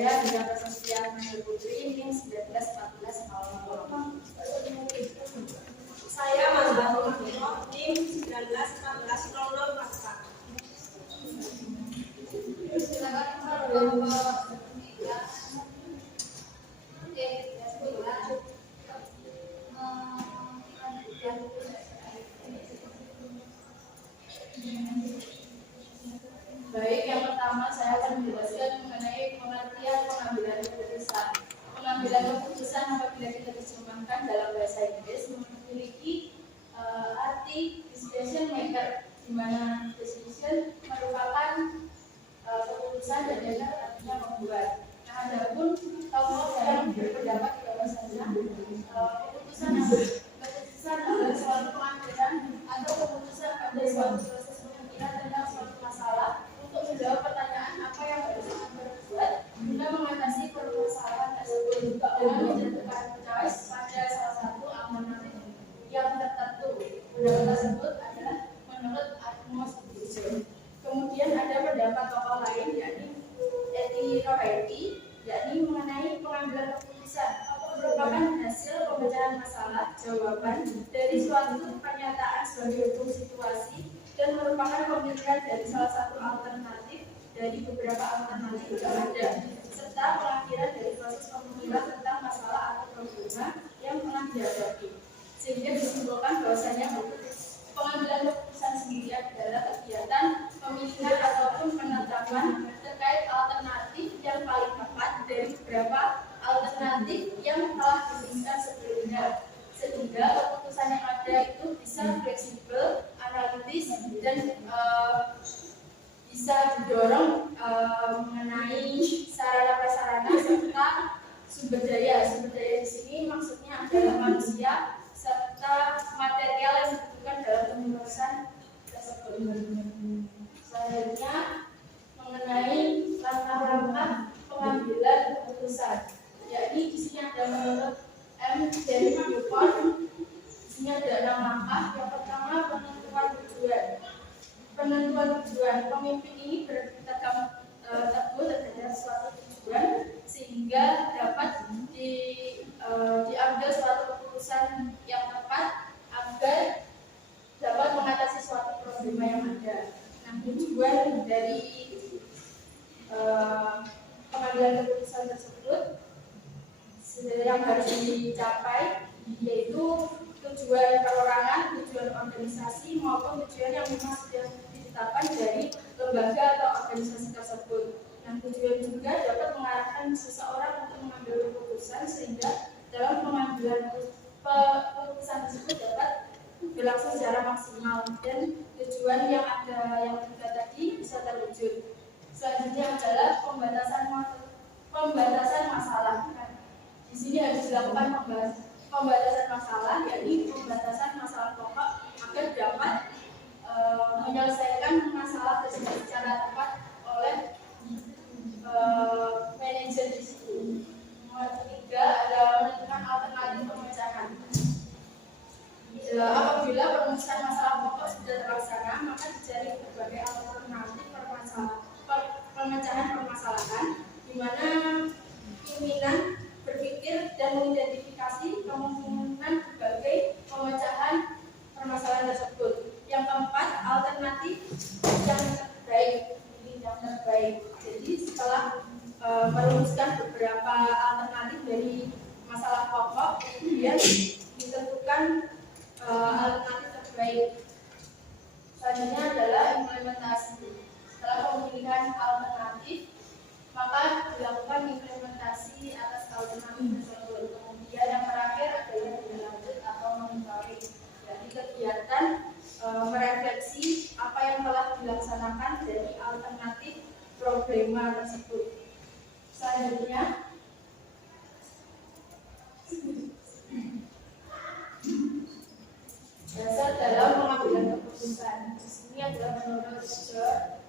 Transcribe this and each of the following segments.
Saya Bidang Kesenian Putri NIM 1914 Saya Mas Bantino NIM 1914 Silakan Baik, yang pertama saya akan menjelaskan mengenai pengertian pengambilan keputusan. Pengambilan keputusan apabila kita terjemahkan dalam bahasa Inggris memiliki arti decision maker, di mana decision merupakan keputusan dan maker artinya membuat. Nah, adapun tokoh yang berpendapat bahwasanya keputusan adalah suatu pengambilan atau keputusan pada suatu proses pemikiran tentang suatu masalah untuk menjawab pertanyaan apa yang harus Anda perbuat guna mengatasi permasalahan tersebut dengan menjatuhkan choice pada salah satu alternatif yang tertentu. Pendapat tersebut adalah menurut Amos Gibson. Kemudian ada pendapat tokoh lain yakni Eti Rohaiti, yakni mengenai pengambilan keputusan merupakan hasil pemecahan masalah jawaban dari suatu pernyataan sebagai hukum situasi dan merupakan pemilihan dari salah satu alternatif dari beberapa alternatif yang ada, serta pengakhiran dari proses pemikiran tentang masalah atau problema yang pernah dihadapi. Sehingga disimpulkan bahwasanya pengambilan keputusan sendiri adalah kegiatan pemilihan ataupun penetapan terkait alternatif yang paling tepat dari beberapa alternatif yang telah diberikan sebelumnya, sehingga keputusan yang ada itu bisa fleksibel, analitis, dan bisa didorong mengenai sarana-prasarana serta sumber daya. Sumber daya di sini maksudnya adalah manusia serta material yang dibutuhkan dalam pengurusan tersebut. Selanjutnya mengenai langkah-langkah pengambilan keputusan, yakni di sini ada menurut M. Jerry Newport. Di sini ada 6 langkah. Yang pertama, penentuan tujuan. Penentuan tujuan, pemimpin ini berpegang teguh terhadap suatu tujuan sehingga dapat diambil suatu keputusan yang tepat agar dapat mengatasi suatu problema yang ada. Nah, tujuan dari pengambilan keputusan tersebut yang harus dicapai yaitu tujuan perorangan, tujuan organisasi maupun tujuan yang memang sudah ditetapkan dari lembaga atau organisasi tersebut. Nah, tujuan juga dapat mengarahkan seseorang untuk mengambil keputusan sehingga dalam pengambilan keputusan tersebut dapat berlangsung secara maksimal dan tujuan yang ada yang tiga tadi bisa terwujud. Selanjutnya adalah pembatasan masalah. Nah, di sini harus dilakukan pembatasan masalah, yakni pembatasan masalah pokok agar dapat menyelesaikan masalah tersebut secara tepat oleh manajer di situ. Yang ketiga adalah menentukan alternatif pemecahan. Apabila pemecahan masalah pokok sudah terlaksana, maka dicari berbagai alternatif pemecahan permasalahan, di mana pimpinan berpikir dan mengidentifikasi kemungkinan berbagai pemecahan permasalahan tersebut. Yang keempat, alternatif yang terbaik. Jadi setelah merumuskan beberapa alternatif dari masalah pokok, kemudian ditentukan alternatif terbaik. Selanjutnya adalah implementasi. Setelah pemilihan alternatif, maka dilakukan implementasi atas alternatif tersebut. Kemudian yang terakhir adalah berlanjut atau monitoring, jadi kegiatan merefleksi apa yang telah dilaksanakan dari alternatif problema tersebut. Selanjutnya dasar dalam pengambilan keputusan. Di sini adalah menurut George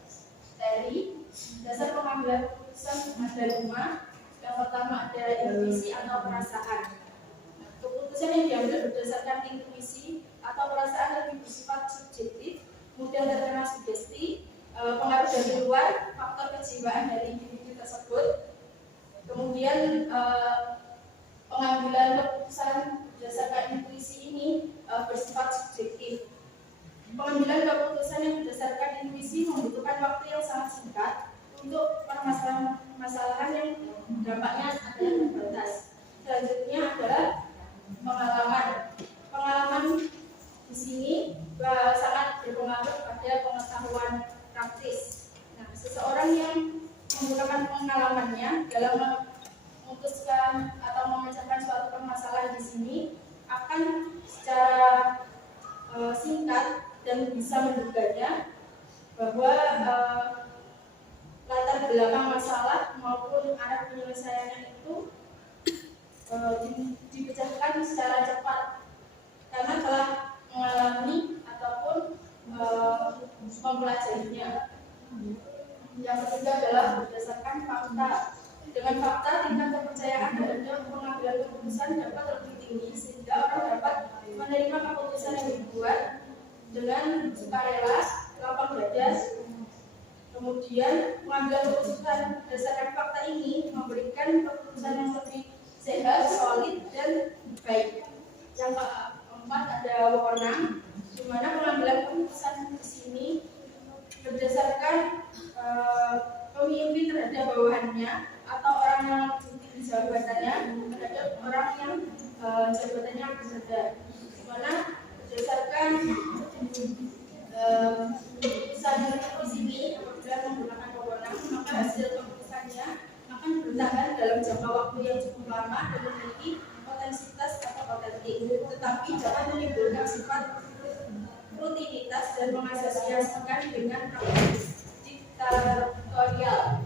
Terry, dasar pengambilan keputusan ada 5. Yang pertama adalah intuisi atau perasaan. Keputusan yang diambil berdasarkan intuisi atau perasaan lebih bersifat subjektif, mudah terkena sugesti, pengaruh dari luar, faktor kejiwaan dari individu tersebut. dampaknya adalah terbatas. Selanjutnya adalah pengalaman. Pengalaman di sini sangat berpengaruh pada pengetahuan praktis. Nah, seseorang yang menggunakan pengalamannya dalam memutuskan atau memecahkan suatu permasalahan di sini akan secara singkat dan bisa menduganya bahwa latar belakang masalah maupun arah penyelesaiannya itu dipecahkan secara cepat karena telah mengalami ataupun mempelajarinya. Yang ketiga adalah berdasarkan fakta. Dengan fakta, tingkat kepercayaan terhadap pengambilan keputusan dapat lebih tinggi sehingga orang dapat menerima keputusan yang dibuat dengan sukarela, lapang dada. Kemudian pengambilan keputusan berdasarkan fakta ini memberikan keputusan yang lebih sehat, solid, dan baik. Yang keempat ada wewenang, di mana pengambilan keputusan di sini berdasarkan pemimpin terhadap bawahannya atau orang yang tinggi jabatannya terhadap orang yang jabatannya berbeda, di mana berdasarkan keputusan di sini apabila menggunakan wewenang maka hasil keputusannya akan bertahan dalam jangka waktu yang cukup lama dan memiliki potensitas atau otentik, tetapi dapat menimbulkan sifat rutinitas dan mengasosiasikan dengan praktik diktatorial.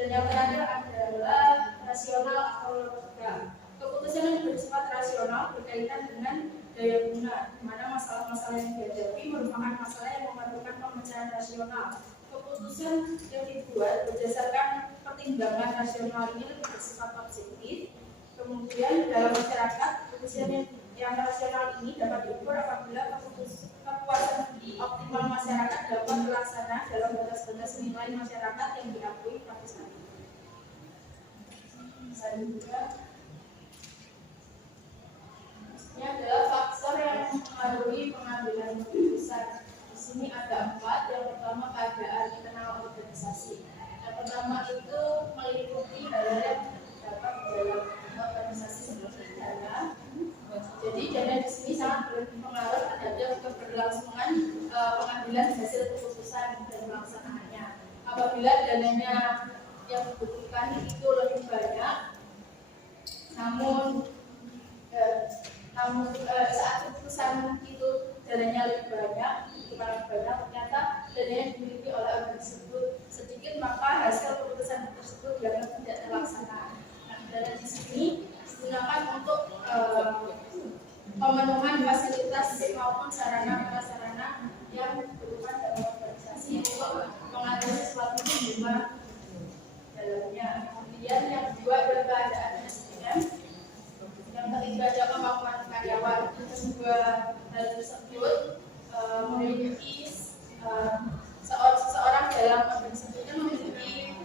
Dan yang terakhir adalah rasional atau logika. Keputusan yang bersifat rasional berkaitan dengan daya guna, di mana masalah-masalah yang dihadapi merupakan masalah yang memerlukan pemecahan rasional. Keputusan yang dibuat berdasarkan pertimbangan rasional ini lebih bersifat objektif. Kemudian dalam masyarakat, keputusan yang rasional ini dapat diukur apabila kepuasan optimal masyarakat dapat terlaksana dalam batas-batas nilai masyarakat yang diakui praktis. Selanjutnya ini adalah faktor yang mempengaruhi pengambilan keputusan. Di sini ada 4. Yang pertama keadaan internal organisasi. Yang pertama itu meliputi hal-hal yang terdapat dalam organisasi seperti dana. Jadi dana di sini sangat berpengaruh terhadap keberlangsungan pengambilan hasil keputusan dan pelaksanaannya. Apabila dananya yang dibutuhkan itu lebih banyak, namun saat keputusan itu dananya lebih banyak, ternyata dana yang dimiliki oleh orang tersebut sedikit, maka hasil keputusan tersebut dianggap tidak terlaksana. Nah, dana di sini digunakan untuk pemenuhan fasilitas maupun sarana-prasarana yang diperlukan dalam organisasi untuk mengatur sesuatu hubungan dalamnya. Kemudian yang kedua adalah keadaan manajemen. Yang ketiga adalah kemampuan karyawan. Kedua hal tersebut memiliki seseorang dalam organisasinya memiliki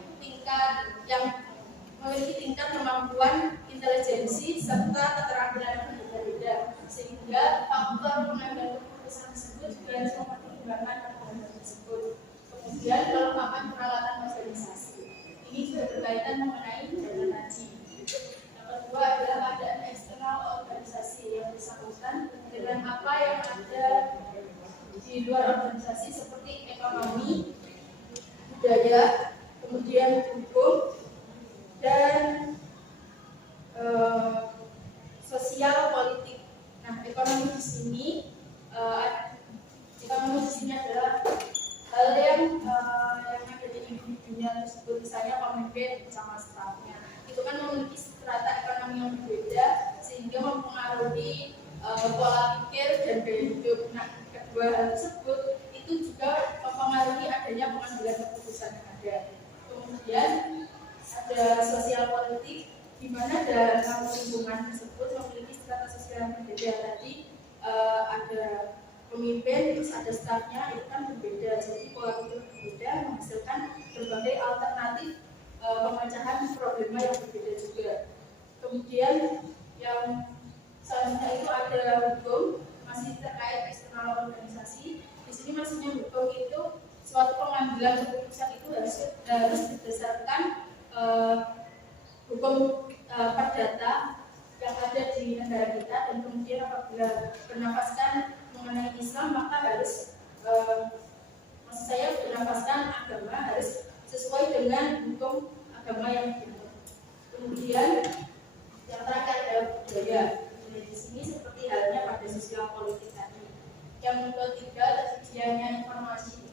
tingkat kemampuan intelijensi serta keterampilan yang berbeda-beda, sehingga faktor pengambilan keputusan tersebut juga harus mempertimbangkan hal tersebut. Kemudian kelengkapan peralatan organisasi ini juga berkaitan mengenai dana tadi. Yang kedua adalah keadaan eksternal organisasi yang bersangkutan dengan apa yang ada di luar organisasi seperti ekonomi, budaya, kemudian hukum, dan sosial politik. Nah, ekonomi di sini adalah hal yang ada di individunya tersebut, misalnya pemimpin sama stafnya. Itu kan memiliki strata ekonomi yang berbeda sehingga mempengaruhi pola pikir dan gaya hidup. Nah, kedua hal tersebut itu juga mempengaruhi adanya pengambilan keputusan yang ada. Kemudian ada sosial politik, di mana dalam lingkungan tersebut memiliki strata sosial yang berbeda. Tadi ada pemimpin, terus ada stafnya, itu kan berbeda. Jadi pola pikir berbeda menghasilkan berbagai alternatif pemecahan problema yang berbeda juga. Kemudian yang selanjutnya itu ada hukum, masih terkait eksternal organisasi. Di sini maksudnya hukum itu suatu pengambilan keputusan itu harus berdasarkan hukum perdata yang ada di negara kita, dan kemudian apabila bernafaskan mengenai Islam maka harus maksud saya bernafaskan agama harus sesuai dengan hukum agama yang benar. Kemudian yang terakhir adalah budaya. Di sini seperti halnya pada sosial politik tadi. Yang ketiga, tersedianya informasi.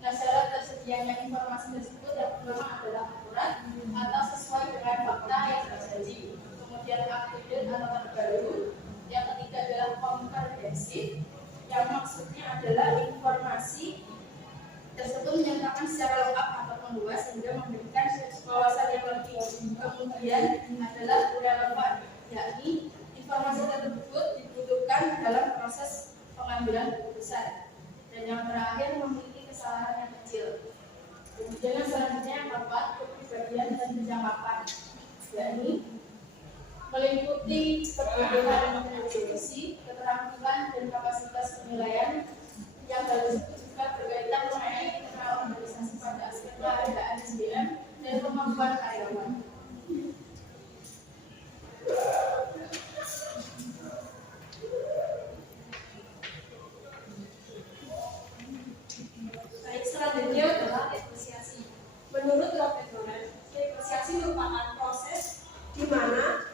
Nah, syarat tersedianya informasi tersebut yang pertama adalah akurat atau sesuai dengan fakta yang terjadi. Kemudian updated atau terbaru. Yang ketiga adalah komprehensif, yang maksudnya adalah informasi tersebut menyatakan secara lengkap atau luas sehingga memberikan wawasan yang lebih. Kemudian adalah relevan, yakni informasi tersebut dibutuhkan dalam proses pengambilan keputusan. Dan yang terakhir memiliki kesalahan yang kecil. Kemudian yang selanjutnya yang keempat, kepribadian dan penjangkapan, yakni meliputi kebutuhan institusi, keterampilan dan kapasitas penilaian yang harus juga berkaitan mengenai internal organisasi pada aspek keadaan SDM dan kemampuan karyawan. Baik, selanjutnya adalah negosiasi. Menurut Robert Nolan, negosiasi merupakan proses di mana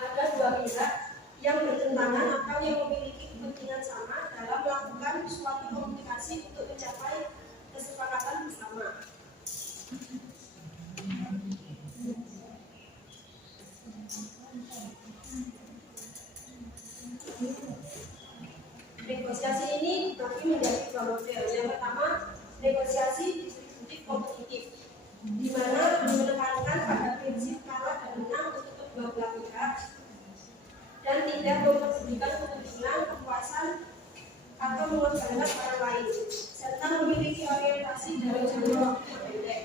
ada dua pihak yang bertentangan atau yang memiliki kepentingan sama dalam melakukan suatu komunikasi untuk mencapai kesepakatan bersama. Negosiasi ini dibagi menjadi dua model. Yang pertama, negosiasi distributif kompetitif, di mana menekankan pada prinsip kalah dan menang untuk kedua belah pihak dan tidak memperdulikan kepentingan, kepuasan atau mengorbankan orang lain, serta memiliki orientasi dalam jangka waktu yang pendek.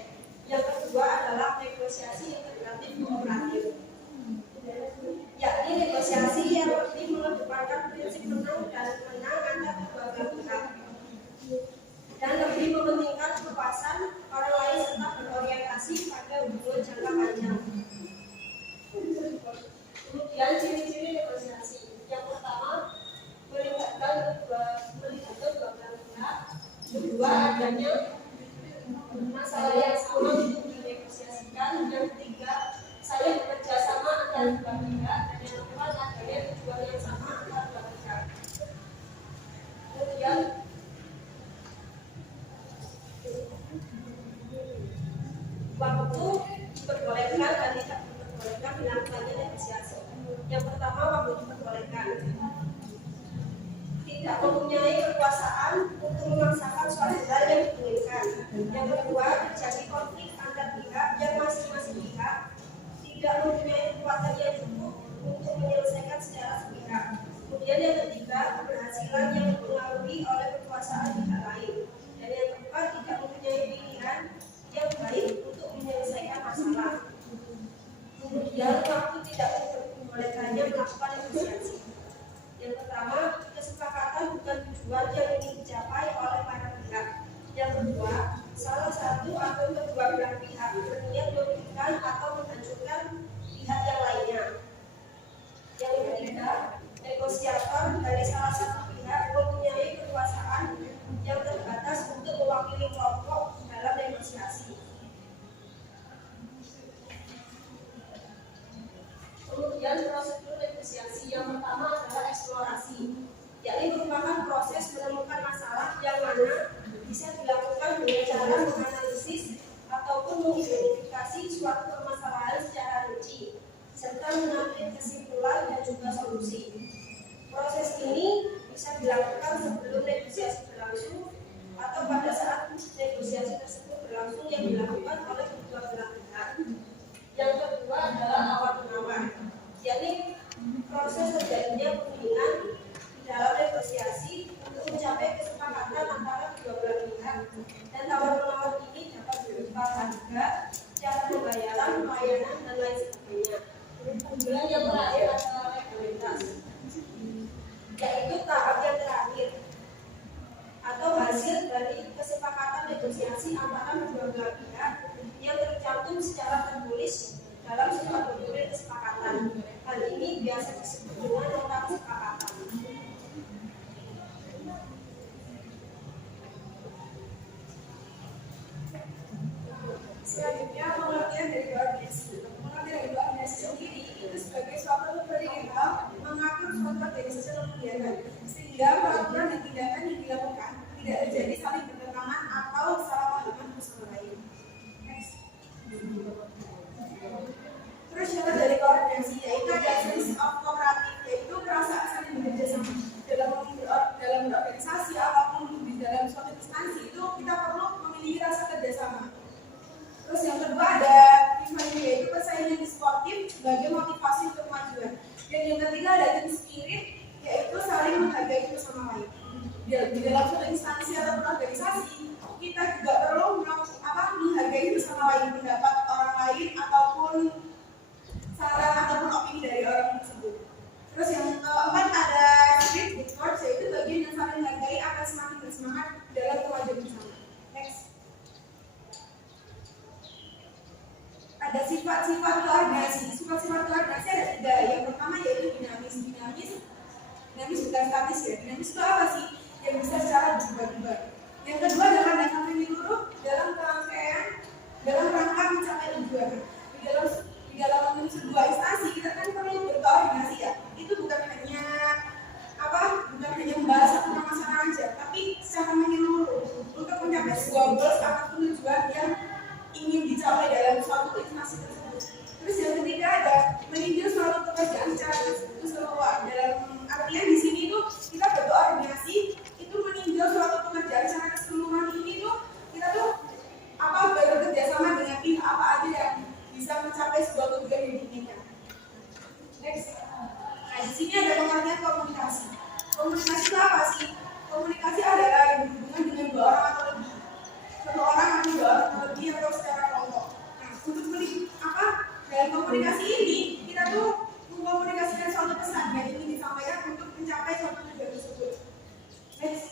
Yang kedua adalah negosiasi integratif kooperatif, yakni negosiasi yang lebih mengedepankan prinsip menang dan menang antar kedua belah pihak dan lebih mementingkan kepuasan orang lain serta berorientasi pada hubungan jangka panjang. Kemudian ciri-ciri negosiasi. Yang pertama, melibatkan dua belah pihak. Kedua, adanya masalah yang sama untuk dinegosiasikan. Yang ketiga, saling bekerja sama antara dua pihak. Dan yang keempat, adanya tujuan yang sama antara dua pihak. Kemudian waktu diperbolehkan dan tidak diperbolehkan dilakukannya negosiasi. Yang pertama, waktu diperbolehkan, tidak mempunyai kekuasaan untuk memaksakan suatu hal yang diinginkan. Yang kedua, terjadi konflik antar pihak yang masing-masing pihak tidak mempunyai kekuatan yang cukup untuk menyelesaikan secara sepihak. Kemudian yang ketiga, keberhasilan yang dipengaruhi oleh kekuasaan pihak lain. Dan yang keempat, tidak mempunyai pilihan yang baik untuk menyelesaikan masalah. Kemudian waktu tidak membolehkannya melakukan negosiasi. Yang pertama, kesepakatan bukan tujuan yang ingin dicapai oleh para pihak. Yang kedua, salah satu atau kedua belah pihak berniat merugikan atau menghancurkan pihak yang lainnya. Yang ketiga, negosiator dari salah satu pihak mempunyai kekuasaan yang terbatas untuk mewakili kelompok dalam negosiasi. Kemudian prosedur negosiasi yang pertama adalah eksplorasi, yakni merupakan proses menemukan masalah yang mana bisa dilakukan dengan cara menganalisis ataupun mengidentifikasi suatu permasalahan secara rinci, serta mengambil kesimpulan dan juga solusi. Proses ini bisa dilakukan sebelum negosiasi berlangsung atau pada saat negosiasi tersebut berlangsung yang dilakukan oleh kedua belah pihak. Yang kedua adalah tawar-menawar, yakni proses terjadinya perundingan di dalam negosiasi untuk mencapai kesepakatan antara kedua belah pihak. Dan tawar-menawar ini dapat berupa harga, cara pembayaran, pelayanan, dan lain sebagainya. Kemudian yang terakhir adalah legalitas, yaitu tahap yang terakhir atau hasil dari kesepakatan negosiasi antara kedua belah pihak yang tercantum secara secara tertulis dalam surat dokumen kesepakatan. Hal ini biasa disebut dengan nota kesepakatan. Selanjutnya, pengertian dari koordinasi. Pengertian dari koordinasi sendiri itu sebagai suatu perintah mengatur suatu organisasi atau kegiatan sehingga peraturan dan tindakan yang dilakukan tidak terjadi saling bertentangan atau salah pahaman bersama lain. Next. Terus syarat dari koordinasi yaitu ada sense of cooperative, yaitu perasaan saling bekerja sama dalam berorganisasi ataupun di dalam suatu instansi itu kita perlu memiliki rasa kerjasama. Terus yang kedua ada value, yaitu persaingan sportif sebagai motivasi untuk kemajuan. Dan yang ketiga ada team spirit, yaitu saling menghargai bersama lain. Di dalam suatu instansi atau organisasi kita juga perlu menghargai bersama lain pendapat orang lain ataupun saran ataupun opini dari orang tersebut. Terus yang keempat ada spirit good words, yaitu bagian yang saling menghargai akan semakin bersemangat dalam kemajuan bersama. Next. Ada sifat-sifat koordinasi. Sifat-sifat koordinasi ada 3. Yang pertama yaitu dinamis. Dinamis bukan statis ya. Dinamis itu apa sih? Yang bisa secara berubah-ubah. Yang kedua adalah dasar menyeluruh dalam rangka mencapai tujuan. Di dalam sebuah instansi kita kan perlu berkoordinasi ya. Itu bukan hanya membahas satu masalah aja, tapi secara menyeluruh untuk mencapai sebuah goals ataupun tujuan yang ingin dicapai dalam suatu instansi tersebut. Terus yang ketiga ada meninjau suatu pekerjaan secara keseluruhan. Dalam artian di sini tuh kita berkoordinasi itu meninjau suatu pekerjaan secara keseluruhan. Ini tuh kita tuh bekerja sama dengan tim apa aja yang bisa mencapai sebuah tujuan yang diinginkan. Next. Nah di sini ada pengertian komunikasi. Komunikasi itu apa sih? Komunikasi adalah yang berhubungan dengan 2 orang atau lebih. 1 orang atau 2 orang atau lebih atau secara kelompok. Nah, untuk dalam komunikasi ini kita tuh mengkomunikasikan suatu pesan yang ingin disampaikan untuk mencapai suatu tujuan tersebut. Next.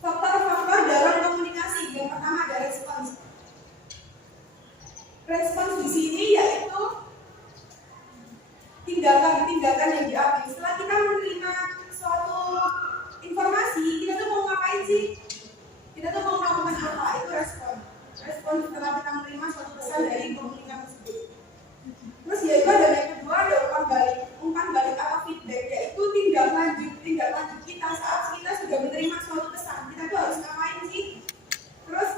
Faktor-faktor dalam komunikasi. Yang pertama ada respons. Respons di sini yaitu tindakan yang diambil. Setelah kita menerima suatu informasi, kita tuh mau ngapain sih? Kita tuh mau melakukan apa? Itu respon. Respon setelah kita menerima suatu pesan dari komunikasi tersebut. Terus yaitu ada yang kedua ada umpan balik atau feedback, yaitu tindak lanjut kita saat kita sudah menerima suatu pesan. Kita tuh harus ngapain sih? Terus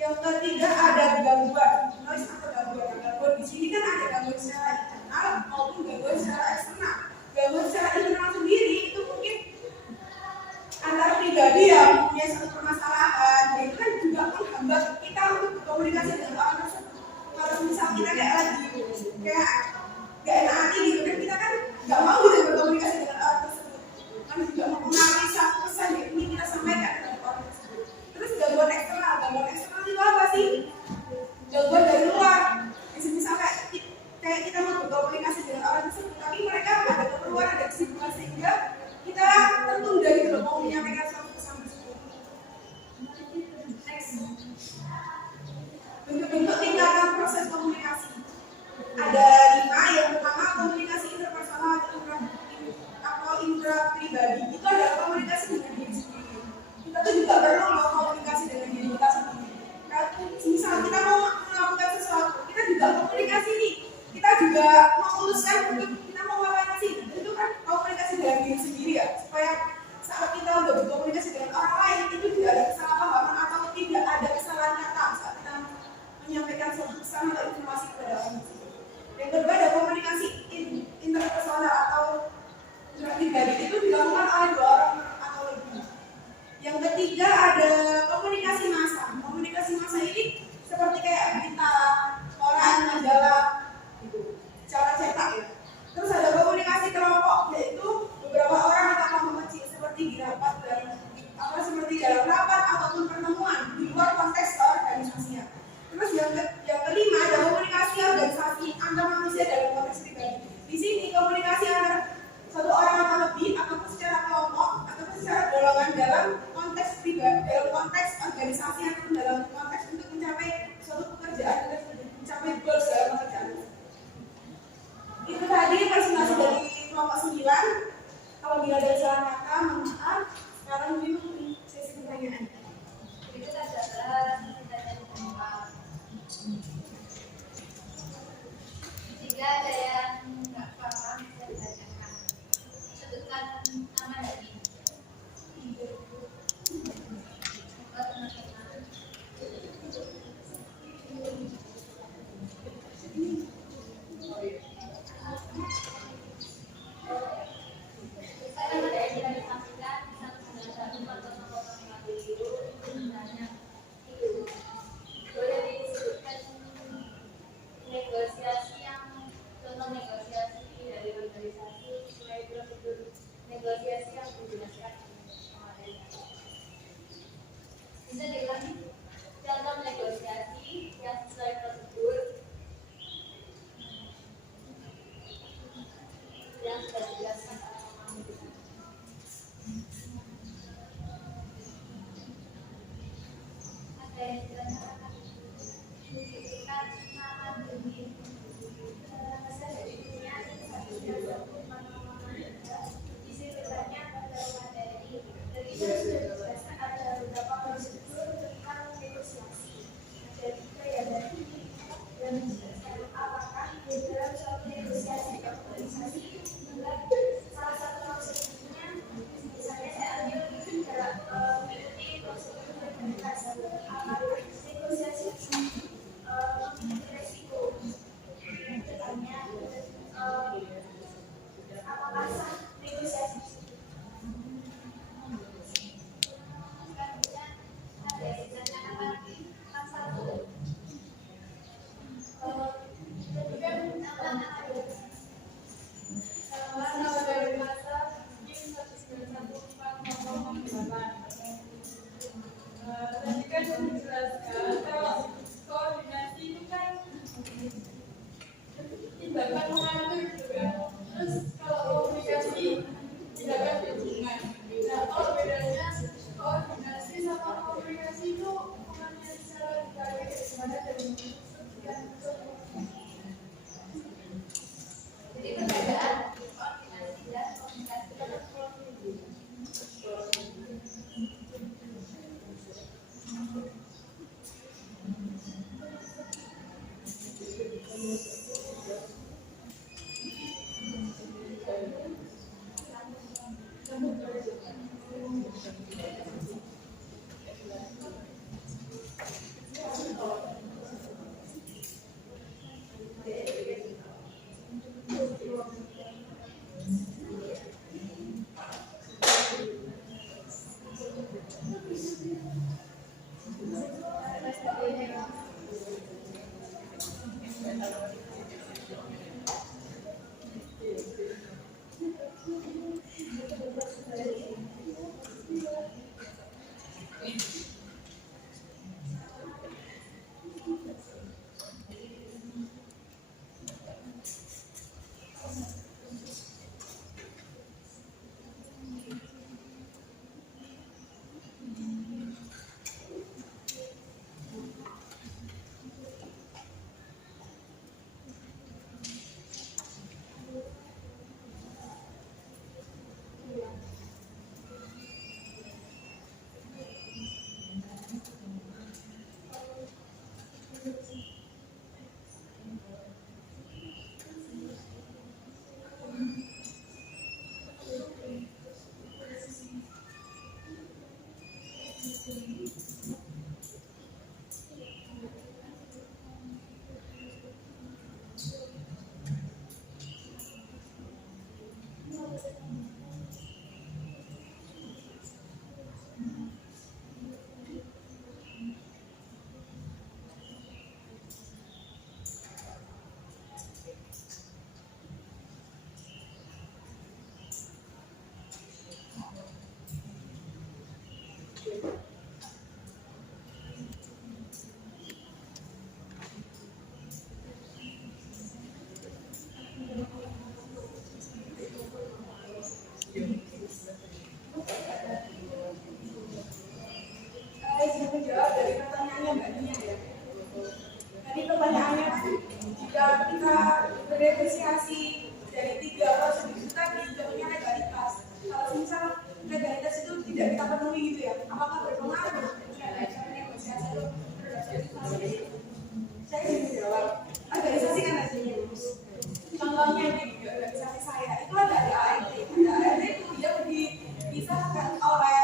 yang ketiga ada gangguan, noise atau gangguan. Gangguan di sini kan ada gangguan secara internal maupun gangguan secara eksternal. Gangguan secara internal sendiri itu mungkin antar pribadi yang punya satu permasalahan, dan itu kan juga menghambat kita untuk berkomunikasi dengan orang tersebut. Kalau misal kita kayak gak enak hati gitu kan, kita kan gak mau gitu berkomunikasi dengan orang tersebut. Kan juga mempengaruhi satu pesan yang ingin kita sampaikan kepada orang tersebut. Terus gangguan eksternal itu apa sih? Gangguan dari luar. Misalnya kayak kita mau berkomunikasi dengan orang tersebut, tapi mereka ada keperluan, ada kesibukan sehingga kita tertunda gitu loh mau menyampaikan suatu pesan tersebut. Next. Bentuk-bentuk tingkatan proses komunikasi. Ada 5. Yang pertama komunikasi interpersonal atau intrapribadi. Itu adalah komunikasi dengan diri sendiri. Kita tuh juga perlu komunikasi dengan diri kita sendiri. Misal kita mau melakukan sesuatu, kita juga komunikasi nih. Kita juga memutuskan untuk kita mau ngapain sih. Itu kan komunikasi dengan diri sendiri ya. Supaya saat kita udah berkomunikasi dengan orang lain itu tidak ada kesalahpahaman atau tidak ada kesalahan kata saat kita menyampaikan suatu pesan atau informasi kepada orang tersebut. Yang kedua ada komunikasi interpersonal atau pribadi, itu dilakukan oleh 2 orang atau lebih. Yang ketiga ada komunikasi massa. Komunikasi massa ini seperti kayak berita, koran, majalah, gitu, cara cetak ya. Terus ada komunikasi kelompok, yaitu beberapa orang atau kelompok kecil seperti dalam rapat ataupun pertemuan di luar konteks organisasinya. Terus yang kelima ada komunikasi organisasi antar manusia dalam konteks pribadi. Di sini komunikasi antar 1 orang atau lebih ataupun secara kelompok ataupun secara golongan dalam konteks pribadi, dalam konteks organisasi ataupun dalam konteks untuk mencapai suatu pekerjaan Menjawab dari pertanyaannya Mbak Nia ya. Tadi pertanyaannya kan jika kita bernegosiasi dari 3 prosedur itu tadi jatuhnya legalitas. Kalau misal legalitas itu tidak kita penuhi gitu ya, apakah berpengaruh terhadap negosiasi itu? Saya ingin menjawab. Organisasi kan hasilnya. Contohnya ini organisasi saya itu ada ART. Ada ART itu dia dipisahkan oleh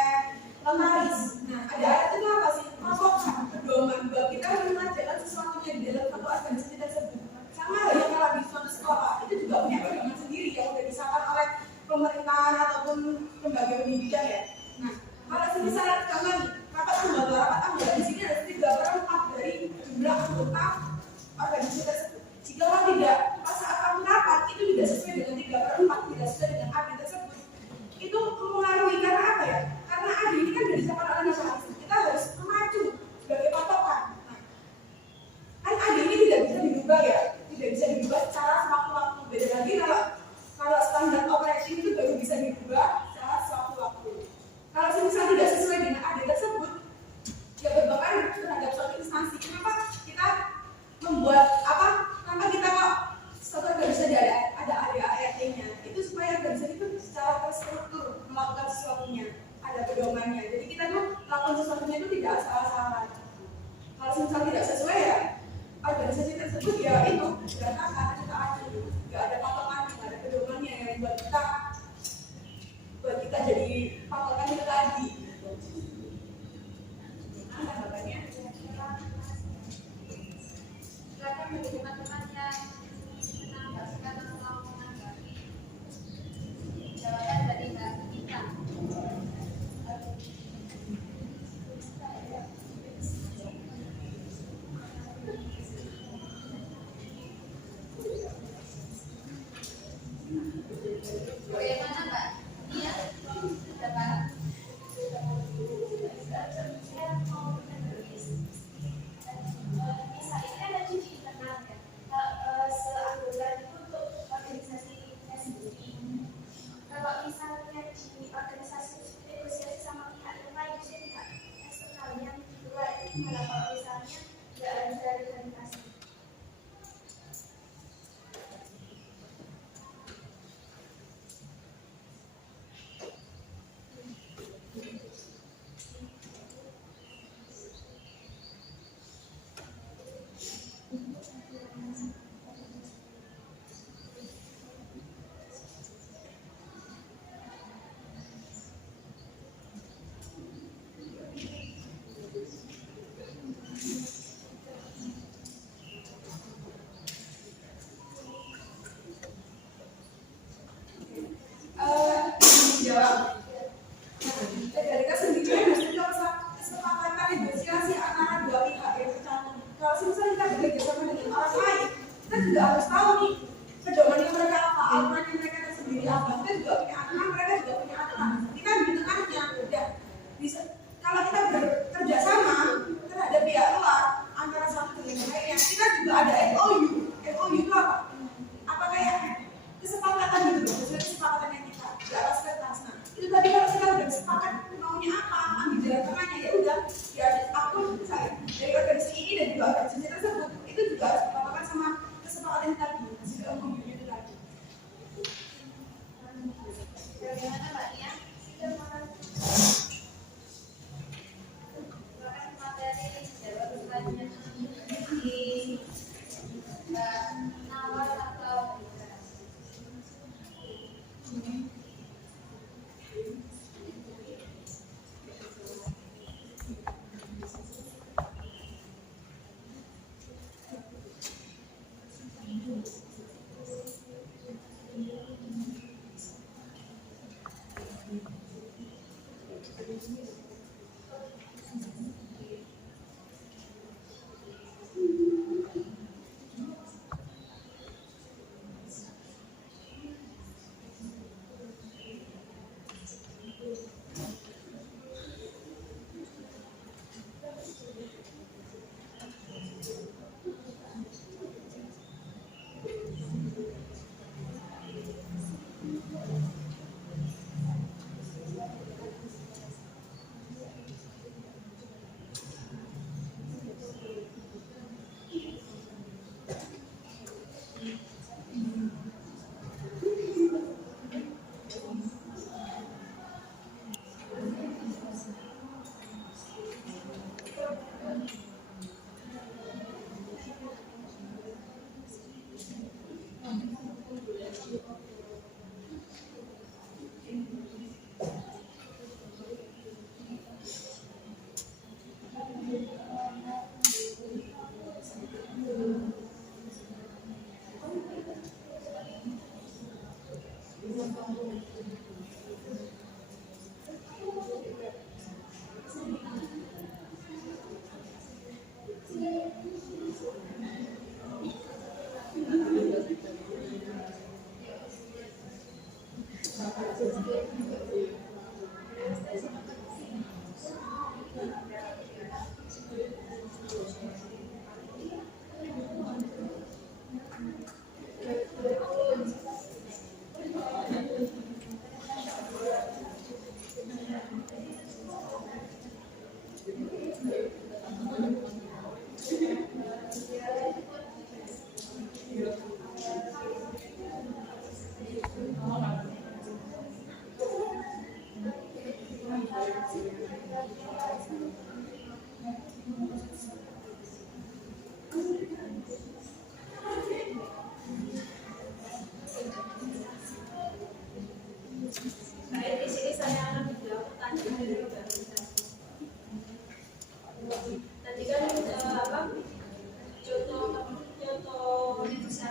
notaris. Nah, ada ART itu apa sih? Patokan pedoman bahwa kita harus mengajarkan sesuatu yang di dalam satu organisasi tersebut. Sama halnya kalau di suatu sekolah itu juga punya pedoman sendiri yang sudah disahkan oleh pemerintahan ataupun lembaga pendidikan ya. Nah, kalau misalnya kami rapat anggota di sini ada 3/4 dari jumlah anggota organisasi tersebut. Jika tidak pas saat kami rapat itu tidak sesuai dengan 3/4, tidak sesuai dengan AD tersebut, itu mempengaruhi karena apa ya? Karena AD ini kan dari zaman oleh notaris, kita harus memacu sebagai patokan. Nah, kan AD ini tidak bisa dirubah ya, tidak bisa dirubah secara sewaktu-waktu. Beda lagi kalau standar operasi itu baru bisa dirubah secara sewaktu-waktu. Kalau misalnya tidak sesuai dengan AD tersebut, ya berpengaruh terhadap suatu instansi. Kenapa kita membuat tersebut ya itu berdasarkan kita aja, nggak ada patokan, nggak ada pedomannya yang buat kita jadi patokan itu tadi. Apa katanya? Silakan bagi teman-teman yang menambahkan atau menanggapi jawaban dari Mbak Nika. Bagaimana Mbak? Iya, sudah paham. Misal ini ada cuci internal ya, seanggota itu untuk organisasinya sendiri. Kalau misalnya di organisasi negosiasi sama pihak yang lain, misalnya pihak eksternal yang di luar itu gimana kalau misalnya nggak ada organisasi? Jawab. Negara sendiri harus ada kesepakatan negosiasi antara dua pihak yang tercantum. Kalau misalnya kita bekerja sama dengan orang lain, kita juga harus tahu nih pedomannya mereka apa, aturannya mereka tersendiri apa. Kita juga punya aturan, mereka juga punya aturan. Kita di tengahnya, udah bisa. Kalau kita bekerja sama terhadap pihak luar antara satu dengan lainnya, kita juga ada MOU. MOU itu apa? Apa kayak kesepakatan gitu loh, sesuai kesepakatan yang kita di atas kertas. Nah, itu tadi kalau kita udah sepakat maunya apa, ambil jalan tengahnya, ya udah, ya aku saya dari organisasi ini dan juga organisasi tersebut itu juga harus dipatokan sama kesepakatan tadi, hasil MOU itu tadi.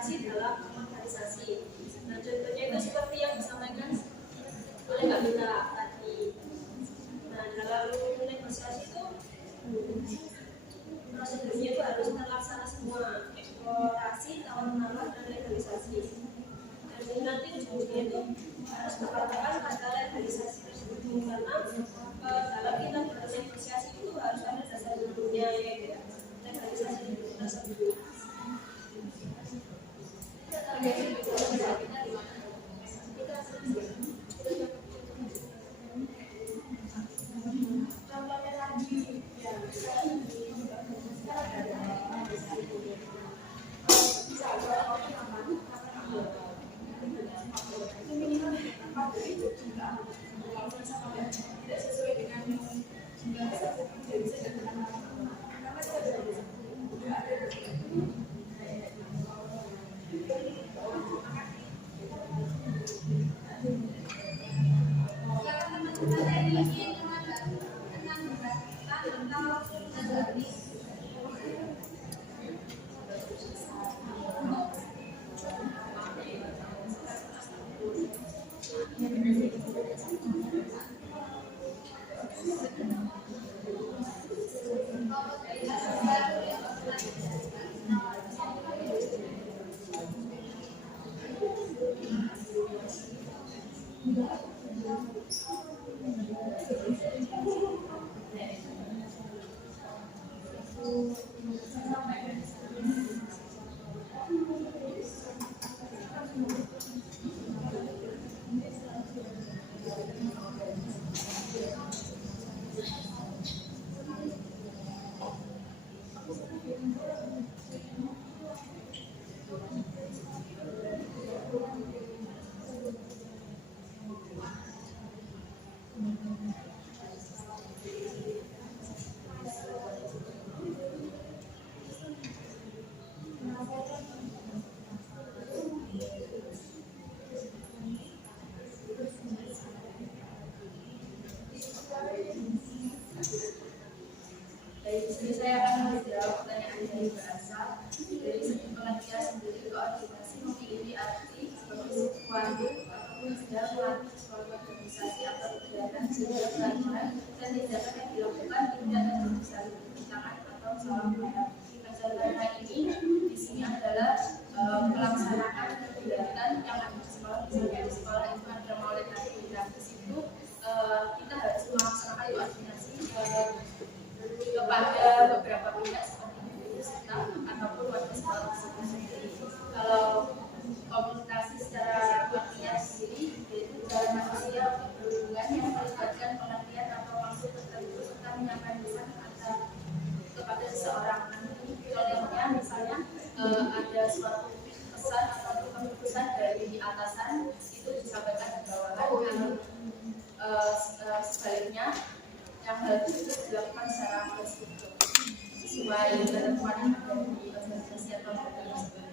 negosiasi dalam organisasi. Nah, contohnya itu seperti yang disampaikan oleh Mbak Mita tadi. Nah, dalam negosiasi itu prosedurnya itu harus terlaksana semua, eksplorasi, tawar-menawar, dan legalisasi. Dan nanti ujungnya itu harus dikatakan pada legalisasi tersebut, karena dalam kita bernegosiasi itu harus ada dasar hukumnya, yaitu legalisasi tersebut. tidak sesuai dengan jumlah jadi saya karena saya tidak ada. Jadi saya akan menjawab pertanyaan dari bahasa. Dari segi pengertian sendiri, koordinasi memiliki arti sebagai suatu ataupun sedang melatih suatu organisasi atau kegiatan sehingga pelajaran dan tindakan yang dilakukan tidak bisa diperintahkan atau salah paham. Sederhana ini di sini adalah melaksanakan kegiatan yang ada di sekolah. Misalnya di sekolah itu ada maulid nanti di situ kita harus melaksanakan koordinasi kepada beberapa pihak seperti universitas ataupun warga sekolah tersebut sendiri. Kalau komunikasi secara pengertian sendiri yaitu cara manusia untuk berhubungan yang melibatkan pengertian atau maksud tertentu serta menyampaikan pesan kepada seseorang. Contohnya misalnya ada suatu pesan atau keputusan dari atasan itu disampaikan di bawahan. Sebaliknya yang hal itu dilakukan secara terstruktur sesuai ketentuan yang ada di organisasi atau lembaga tersebut.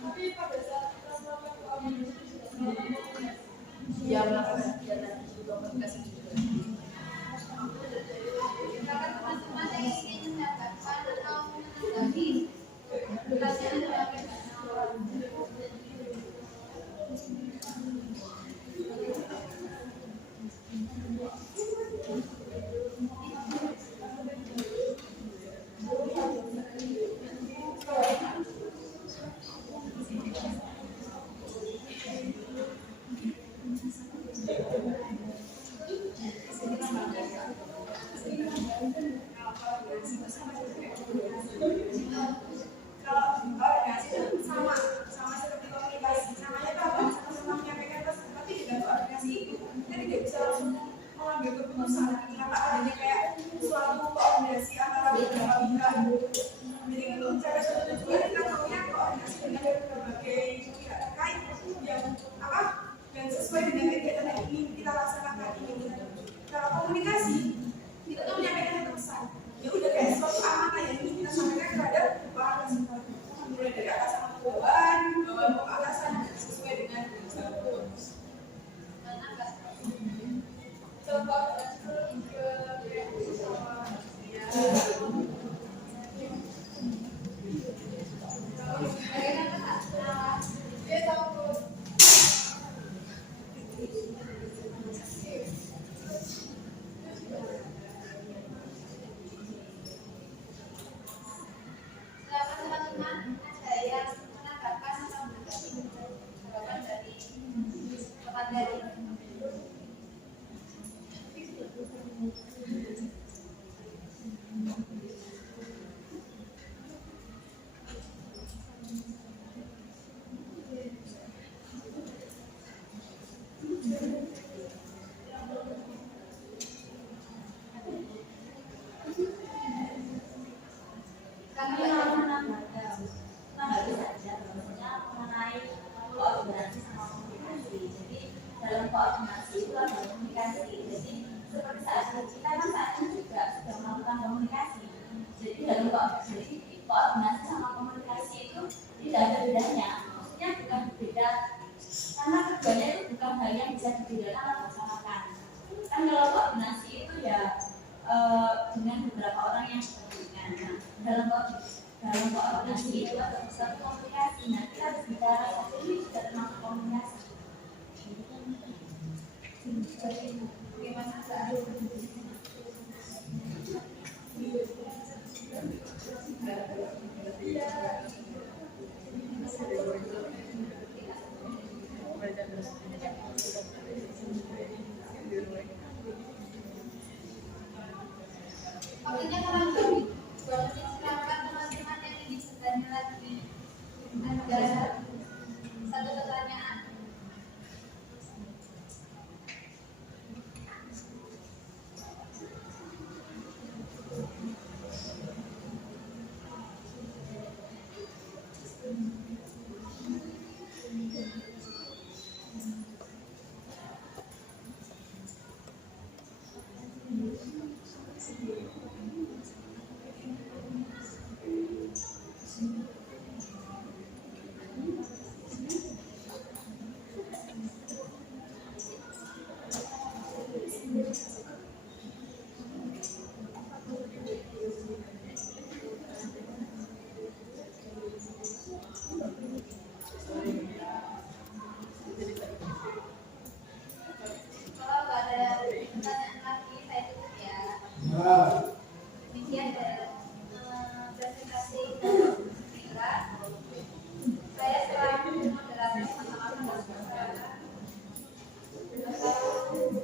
Tapi pada saat kita melakukan komunikasi, dia melakukan kegiatan di komunikasi juga. Silakan teman-teman yang ingin mendapatkan atau menanggapi pelajaran dalam Jadi koordinasi sama komunikasi itu tidak ada bedanya. Maksudnya bukan beda karena keduanya itu bukan hal yang bisa dibedakan atau disamakan. Kan kalau koordinasi itu ya dengan beberapa orang yang diperlukan. Nah, dalam koordinasi itu ada satu komunikasi. Nah, kita harus bicara satu ini juga termasuk komunikasi. Bagaimana Makanya kalau boleh silakan teman-teman yang ingin bertanya lagi. Ada satu pertanyaan. Kalau nggak ada pertanyaan lagi, saya tutup ya. Demikian presentasi kita. Saya selaku moderator sama-sama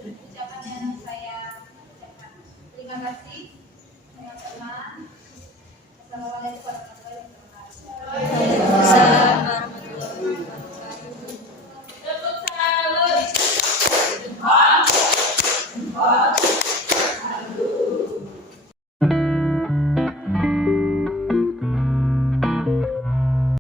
ucapan yang saya ucapkan. Terima kasih teman-teman. Assalamualaikum warahmatullahi wabarakatuh.